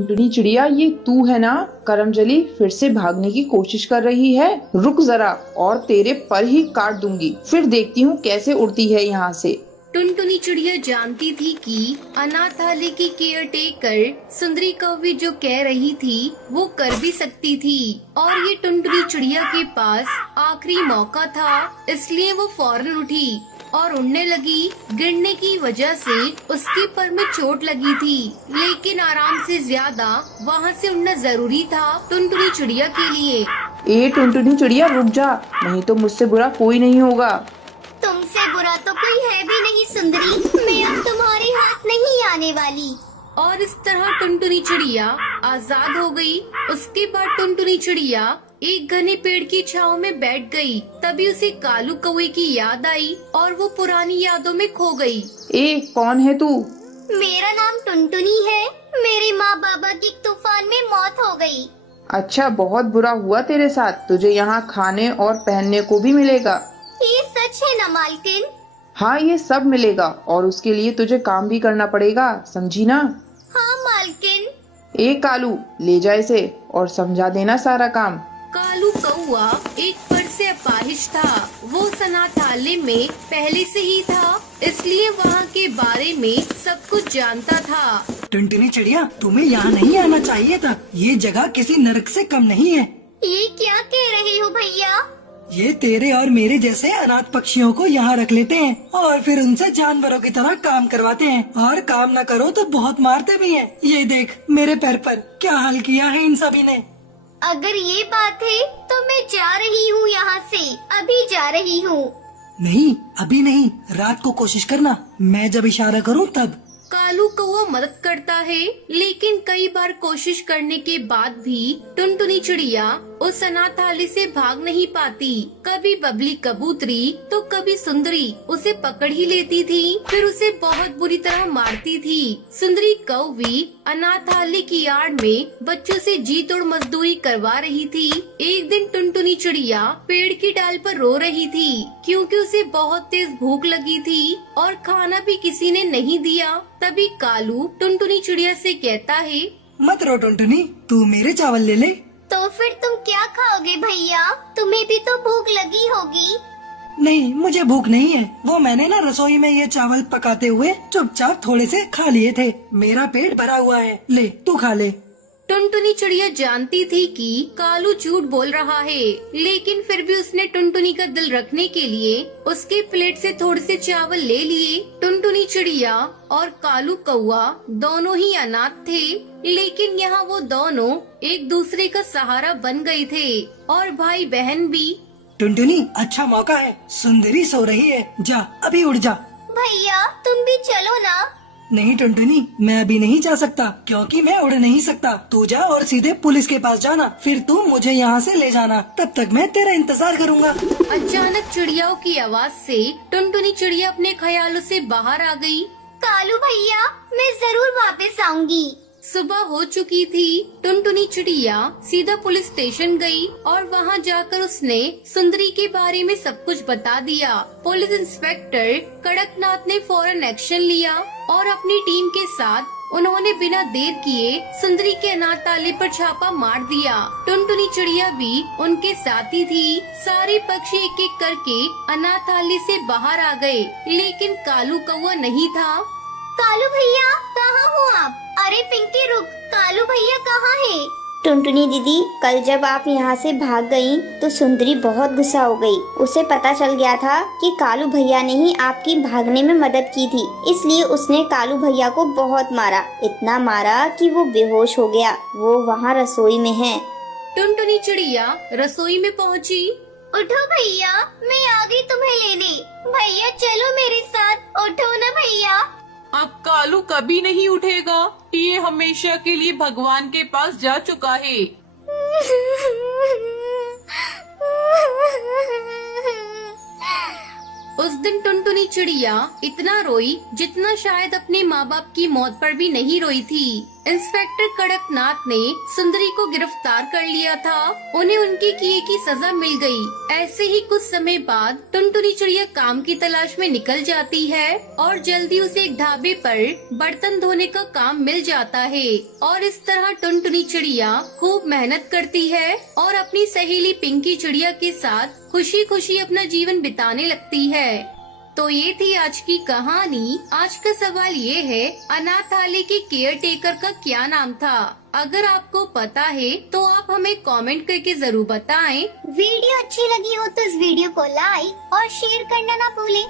टुनटुनी चिड़िया, ये तू है ना? करमजली फिर से भागने की कोशिश कर रही है। रुक जरा, और तेरे पर ही काट दूंगी, फिर देखती हूँ कैसे उड़ती है यहाँ से। टुनटुनी चिड़िया जानती थी कि अनाथालय की केयर टेकर सुंदरी कौवी जो कह रही थी वो कर भी सकती थी, और ये टुनटुनी चिड़िया के पास आखिरी मौका था। इसलिए वो फौरन उठी और उड़ने लगी। गिरने की वजह से उसके पर में चोट लगी थी, लेकिन आराम से ज्यादा वहाँ से उड़ना जरूरी था टुनटुनी चिड़िया के लिए। ए टुनटुनी चिड़िया, रुक जा, नहीं तो मुझसे बुरा कोई नहीं होगा। तुमसे बुरा तो कोई है भी नहीं सुंदरी, मैं अब तुम्हारे हाथ नहीं आने वाली। और इस तरह टुनटुनी चिड़िया आजाद हो गई। उसके बाद टुनटुनी चिड़िया एक घने पेड़ की छांव में बैठ गई। तभी उसे कालू कौवे की याद आई और वो पुरानी यादों में खो गई। ए, कौन है तू? मेरा नाम टुनटुनी है। मेरे माँ बाबा की तूफान में मौत हो गई। अच्छा, बहुत बुरा हुआ तेरे साथ। तुझे यहाँ खाने और पहनने को भी मिलेगा। ये सच है ना मालकिन? हाँ, ये सब मिलेगा, और उसके लिए तुझे काम भी करना पड़ेगा, समझी ना? हाँ मालकिन। ए कालू, ले जा इसे और समझा देना सारा काम। कालू कौवा एक पर से अपाहिज था। वो अनाथालय में पहले से ही था, इसलिए वहाँ के बारे में सब कुछ जानता था। टुनटुनी चिड़िया, तुम्हें यहाँ नहीं आना चाहिए था। ये जगह किसी नरक से कम नहीं है। ये क्या कह रहे हो भैया? ये तेरे और मेरे जैसे अनाथ पक्षियों को यहाँ रख लेते हैं और फिर उनसे जानवरों की तरह काम करवाते हैं, और काम न करो तो बहुत मारते भी हैं। ये देख, मेरे पैर पर क्या हाल किया है इन सभी ने। अगर ये बात है तो मैं जा रही हूँ यहाँ से, अभी जा रही हूँ। नहीं, अभी नहीं, रात को कोशिश करना, मैं जब इशारा करूँ तब। कालू कौवा मदद करता है, लेकिन कई बार कोशिश करने के बाद भी टुनटुनी चिड़िया उस अनाथालय से भाग नहीं पाती। कभी बबली कबूतरी तो कभी सुंदरी उसे पकड़ ही लेती थी, फिर उसे बहुत बुरी तरह मारती थी। सुंदरी कौवी अनाथालय की आड़ में बच्चों से जी तोड़ मजदूरी करवा रही थी। एक दिन टुनटुनी चिड़िया पेड़ की डाल पर रो रही थी, क्योंकि उसे बहुत तेज भूख लगी थी और खाना भी किसी ने नहीं दिया। तभी कालू टुनटुनी चिड़िया से कहता है, मत रो टुनटुनी, तू मेरे चावल ले ले। तो फिर तुम क्या खाओगे भैया? तुम्हें भी तो भूख लगी होगी। नहीं, मुझे भूख नहीं है। वो मैंने ना रसोई में ये चावल पकाते हुए चुपचाप थोड़े से खा लिए थे। मेरा पेट भरा हुआ है, ले तू खा ले। टुनटुनी चिड़िया जानती थी कि कालू झूठ बोल रहा है, लेकिन फिर भी उसने टुनटुनी का दिल रखने के लिए उसके प्लेट से थोड़े से चावल ले लिए। टुनटुनी चिड़िया और कालू कौवा दोनों ही अनाथ थे, लेकिन यहाँ वो दोनों एक दूसरे का सहारा बन गए थे, और भाई बहन भी। टुनटुनी, अच्छा मौका है, सुंदरी सो रही है, जा अभी उड़ जा। भैया तुम भी चलो ना। नहीं टुनटुनी, मैं अभी नहीं जा सकता, क्योंकि मैं उड़ नहीं सकता। तू जा और सीधे पुलिस के पास जाना, फिर तू मुझे यहाँ से ले जाना, तब तक मैं तेरा इंतजार करूँगा। अचानक चिड़ियाओं की आवाज से टुनटुनी चिड़िया अपने ख्यालों से बाहर आ गई। कालू भैया, मैं जरूर वापस आऊंगी। सुबह हो चुकी थी। टुनटुनी चिड़िया सीधा पुलिस स्टेशन गई और वहाँ जाकर उसने सुंदरी के बारे में सब कुछ बता दिया। पुलिस इंस्पेक्टर कड़कनाथ ने फौरन एक्शन लिया और अपनी टीम के साथ उन्होंने बिना देर किए सुंदरी के अनाथालय पर छापा मार दिया। टुनटुनी चिड़िया भी उनके साथ ही थी। सारे पक्षी एक एक करके अनाथालय से बाहर आ गए, लेकिन कालू कौवा नहीं था। कालू भैया, कहाँ हो आप? अरे पिंकी रुक, कालू भैया कहाँ है? टुनटुनी दीदी, कल जब आप यहाँ से भाग गयी तो सुंदरी बहुत गुस्सा हो गई। उसे पता चल गया था कि कालू भैया ने ही आपकी भागने में मदद की थी, इसलिए उसने कालू भैया को बहुत मारा, इतना मारा कि वो बेहोश हो गया। वो वहाँ रसोई में है। टुनटुनी चिड़िया रसोई में पहुँची। उठो भैया, मैं आ गई तुम्हें लेने। भैया चलो मेरे साथ, उठो ना भैया। अब कालू कभी नहीं उठेगा, ये हमेशा के लिए भगवान के पास जा चुका है। उस दिन टुनटुनी चिड़िया इतना रोई जितना शायद अपने माँ बाप की मौत पर भी नहीं रोई थी। इंस्पेक्टर कड़कनाथ ने सुंदरी को गिरफ्तार कर लिया था। उन्हें उनके किए की सजा मिल गई। ऐसे ही कुछ समय बाद टुनटुनी चिड़िया काम की तलाश में निकल जाती है और जल्दी उसे एक ढाबे पर बर्तन धोने का काम मिल जाता है। और इस तरह टुनटुनी चिड़िया खूब मेहनत करती है और अपनी सहेली पिंकी चिड़िया के साथ खुशी खुशी अपना जीवन बिताने लगती है। तो ये थी आज की कहानी। आज का सवाल ये है, अनाथालय के केयर टेकर का क्या नाम था? अगर आपको पता है तो आप हमें कमेंट करके जरूर बताएं। वीडियो अच्छी लगी हो तो इस वीडियो को लाइक और शेयर करना ना भूलें।